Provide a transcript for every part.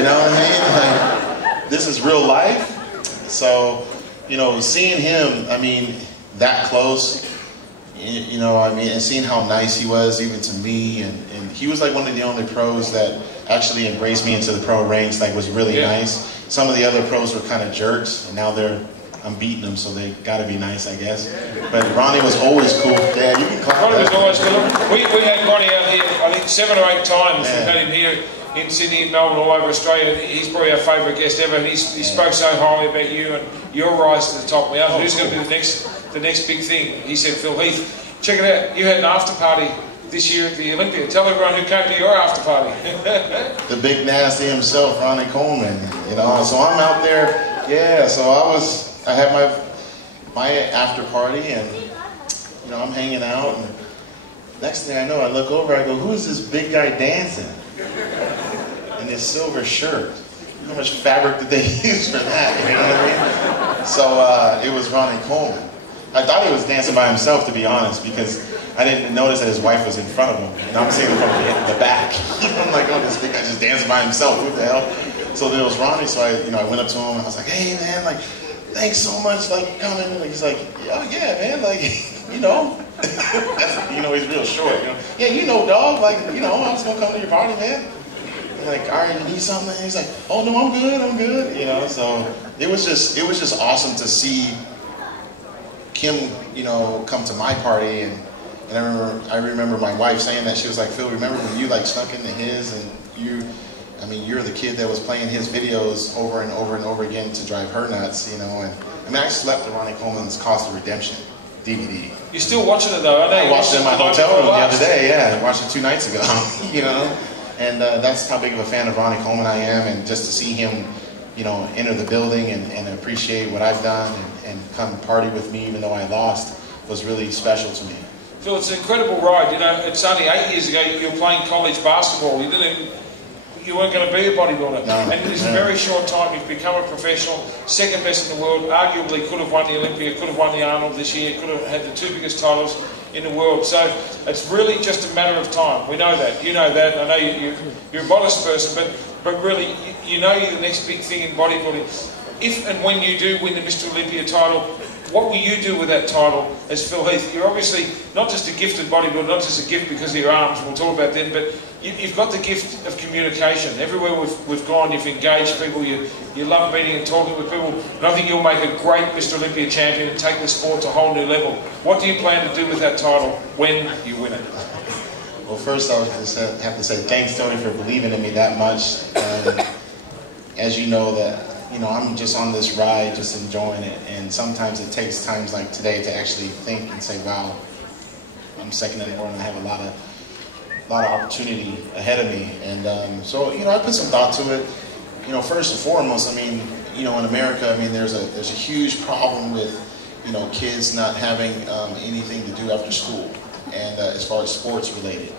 You know what I mean? Like, this is real life. So, you know, seeing him, I mean, that close, you know, I mean, and seeing how nice he was even to me, and he was like one of the only pros that actually embraced me into the pro ranks, like was really nice. Some of the other pros were kind of jerks, and now I'm beating them, so they got to be nice, I guess. But Ronnie was always cool. Yeah, you can clap. Ronnie was always cool. We had Ronnie out here, I think 7 or 8 times. We've had him here in Sydney, in Melbourne, all over Australia. He's probably our favourite guest ever. And he spoke so highly about you and your rise to the top. We asked who's going to be the next big thing. He said Phil Heath. Check it out. You had an after party this year at the Olympia. Tell everyone who came to your after party. The big nasty himself, Ronnie Coleman. You know, so I'm out there. Yeah, so I had my after party, and you know, I'm hanging out, and next thing I know, I look over, I go, who is this big guy dancing in this silver shirt? How much fabric did they use for that? You know what I mean? So it was Ronnie Coleman. I thought he was dancing by himself, to be honest, because I didn't notice that his wife was in front of him, and I'm seeing him from the back. I'm like, oh, this big guy just dancing by himself. What the hell? So then it was Ronnie. So I went up to him and I was like, hey man, like, thanks so much, like, coming. And he's like, oh yeah, man, like, you know, you know, he's real short. You know, yeah, you know, dog, like, you know, I was gonna come to your party, man. I'm like, all right, you need something? And he's like, oh no, I'm good. You know, so it was just awesome to see Kim, you know, come to my party, and I remember my wife saying that. She was like, Phil, remember when you like snuck into his, and you're the kid that was playing his videos over and over and over again to drive her nuts, you know. And I mean, I slept with Ronnie Coleman's Cost of Redemption DVD. You're still watching it though, I know. I watched it in my hotel room the other day. Yeah, I watched it 2 nights ago. You know, and that's how big of a fan of Ronnie Coleman I am, and just to see him, you know, enter the building and appreciate what I've done and come party with me even though I lost was really special to me. Phil, it's an incredible ride. You know, it's only 8 years ago you were playing college basketball. You weren't going to be a bodybuilder. No, and in this very short time you've become a professional, second best in the world, arguably could have won the Olympia, could have won the Arnold this year, could have had the 2 biggest titles in the world. So it's really just a matter of time. We know that. You know that. I know you're a modest person, but really you know you're the next big thing in bodybuilding. If and when you do win the Mr Olympia title, what will you do with that title as Phil Heath? You're obviously not just a gifted bodybuilder, not just a gift because of your arms, we'll talk about that, but you've got the gift of communication. Everywhere we've gone, you've engaged people, you love meeting and talking with people, and I think you'll make a great Mr Olympia champion and take the sport to a whole new level. What do you plan to do with that title when you win it? Well, first I would just have to say thanks, Tony, for believing in me that much. As you know, that, you know, I'm just on this ride, just enjoying it, and sometimes it takes times like today to actually think and say, wow, I'm second in the world and I have a lot of opportunity ahead of me. And so, you know, I put some thought to it. You know, first and foremost, I mean, you know, in America, I mean, there's a huge problem with, you know, kids not having anything to do after school, and as far as sports related.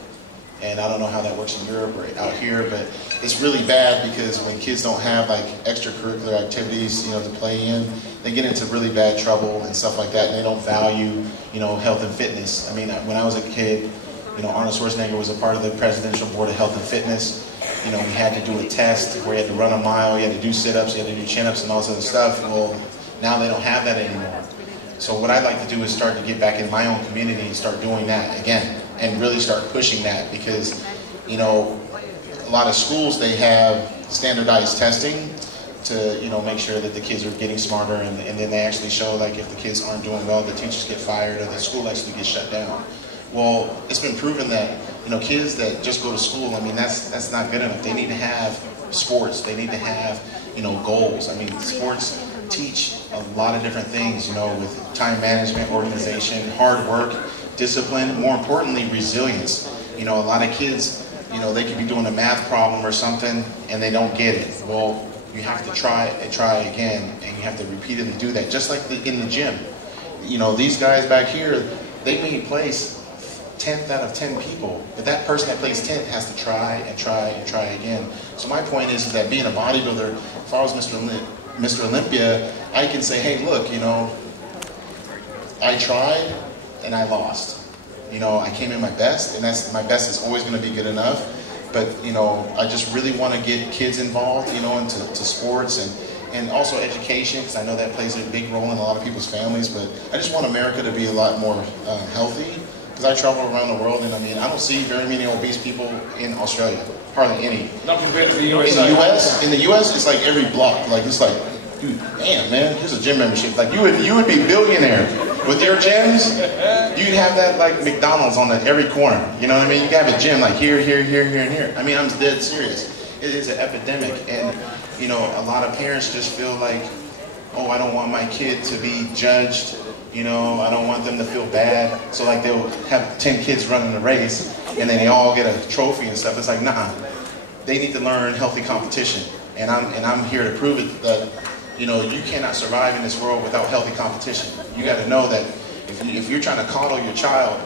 And I don't know how that works in Europe or out here, but it's really bad because when kids don't have like extracurricular activities, you know, to play in, they get into really bad trouble and stuff like that, and they don't value, you know, health and fitness. I mean, when I was a kid, you know, Arnold Schwarzenegger was a part of the Presidential Board of Health and Fitness. You know, we had to do a test where you had to run a mile, you had to do sit-ups, you had to do chin-ups and all this other stuff. Well, now they don't have that anymore. So what I'd like to do is start to get back in my own community and start doing that again, and really start pushing that, because, you know, a lot of schools, they have standardized testing to, you know, make sure that the kids are getting smarter, and then they actually show, like, if the kids aren't doing well, the teachers get fired or the school actually gets shut down. Well, it's been proven that, you know, kids that just go to school, I mean, that's not good enough. They need to have sports. They need to have, you know, goals. I mean, sports teach a lot of different things, you know, with time management, organization, hard work, discipline, more importantly, resilience. You know, a lot of kids, you know, they could be doing a math problem or something and they don't get it. Well, you have to try again, and you have to repeatedly do that, just like in the gym. You know, these guys back here, they may place 10th out of 10 people, but that person that plays 10th has to try and try and try again. So my point is that being a bodybuilder, if I was Mr. Olympia, I can say, hey, look, you know, I tried and I lost. You know, I came in my best, and my best is always going to be good enough. but you know, I just really want to get kids involved, you know, into sports and also education, because I know that plays a big role in a lot of people's families. But I just want America to be a lot more healthy, because I travel around the world, and I mean, I don't see very many obese people in Australia, hardly any. Not compared to the USA. In the US, it's like every block. Like, it's like, dude, damn, man, here's a gym membership. Like, you would be billionaire with your gyms. You'd have that like McDonald's on every corner. You know what I mean? You could have a gym like here, here, here, here, and here. I mean, I'm dead serious. It is an epidemic, and you know, a lot of parents just feel like, oh, I don't want my kid to be judged. You know, I don't want them to feel bad. So like, they'll have 10 kids running a race, and then they all get a trophy and stuff. It's like, nah, they need to learn healthy competition, and I'm here to prove it that, you know, you cannot survive in this world without healthy competition. You got to know that if you're trying to coddle your child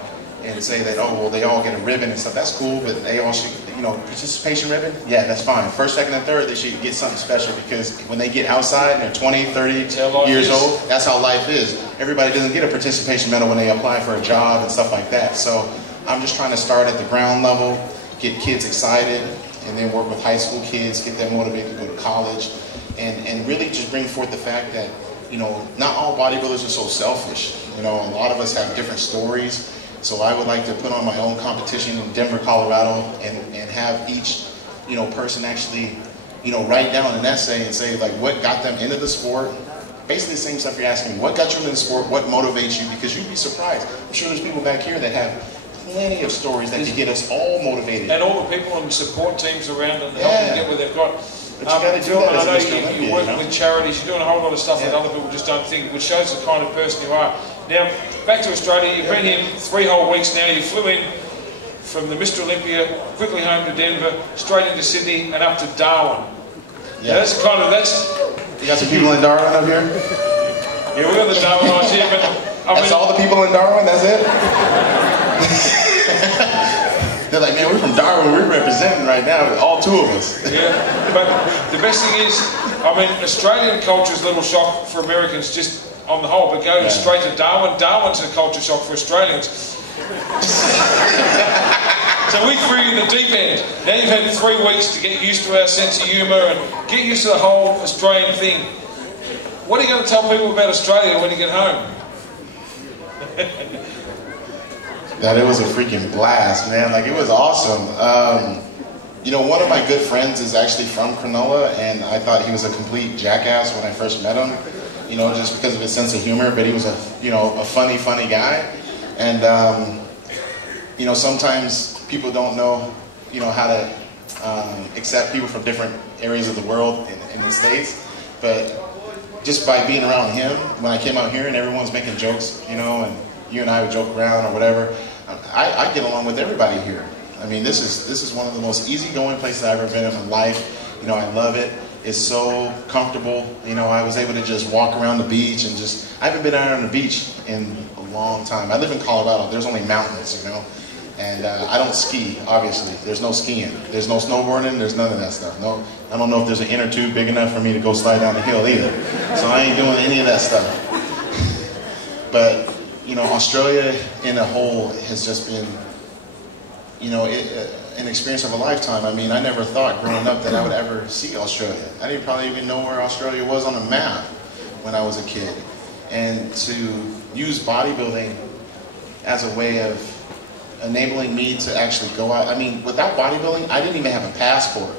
and say that, oh, well, they all get a ribbon and stuff, that's cool, but they all should, you know, participation ribbon, yeah, that's fine. First, second, and third, they should get something special, because when they get outside and they're 20, 30 years old, that's how life is. Everybody doesn't get a participation medal when they apply for a job and stuff like that. So I'm just trying to start at the ground level, get kids excited, and then work with high school kids, get them motivated to go to college, and really just bring forth the fact that, you know, not all bodybuilders are so selfish. You know, a lot of us have different stories. So I would like to put on my own competition in Denver, Colorado, and have each, you know, person actually, you know, write down an essay and say, like, what got them into the sport. Basically the same stuff you're asking me. What got you into the sport? What motivates you? Because you'd be surprised. I'm sure there's people back here that have plenty of stories that could get us all motivated. And all the people and support teams around and help them get where they've got. But you got to do that as Mr. Olympia, you're working with charities, you're doing a whole lot of stuff that other people just don't think, which shows the kind of person you are. Now, back to Australia, you've been here 3 whole weeks now. You flew in from the Mr Olympia, quickly home to Denver, straight into Sydney and up to Darwin. Yeah. Now, You got some people in Darwin up here? Yeah, we got the Darwinites here, but that's all the people in Darwin, that's it? They're like, man, we're from Darwin, we're representing right now, all 2 of us. Yeah, but the best thing is, I mean, Australian culture is a little shock for Americans just on the whole, but go straight to Darwin. Darwin's a culture shock for Australians. So we threw you in the deep end. Now you've had 3 weeks to get used to our sense of humour and get used to the whole Australian thing. What are you going to tell people about Australia when you get home? That it was a freaking blast, man. Like, it was awesome. You know, one of my good friends is actually from Cronulla, and I thought he was a complete jackass when I first met him. You know, just because of his sense of humor, but he was a funny guy. And you know, sometimes people don't know, you know, how to accept people from different areas of the world in the States. But just by being around him, when I came out here and everyone's making jokes, you know, and you and I would joke around or whatever, I get along with everybody here. I mean, this is one of the most easygoing places I've ever been in my life. You know, I love it. It's so comfortable. You know, I was able to just walk around the beach and I haven't been out on the beach in a long time. I live in Colorado. There's only mountains, you know, and I don't ski, obviously. There's no skiing. There's no snowboarding. There's none of that stuff. No, I don't know if there's an inner tube big enough for me to go slide down the hill either. So I ain't doing any of that stuff. But, you know, Australia in a whole has just been, you know, an experience of a lifetime. I mean, I never thought growing up that I would ever see Australia. I didn't probably even know where Australia was on a map when I was a kid. And to use bodybuilding as a way of enabling me to actually go out. I mean, without bodybuilding, I didn't even have a passport.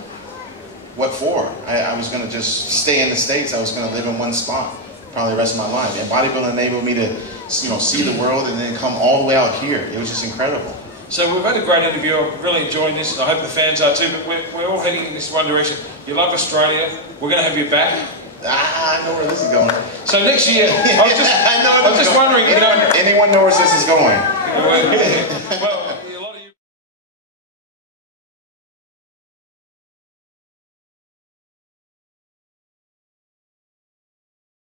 What for? I was going to just stay in the States. I was going to live in one spot probably the rest of my life. And bodybuilding enabled me to, you know, see the world and then come all the way out here. It was just incredible. So we've had a great interview. I'm really enjoying this, and I hope the fans are too. But we're all heading in this one direction. You love Australia. We're going to have you back. I know where this is going. So next year, I was just wondering, you know, anyone know where this is going? Well,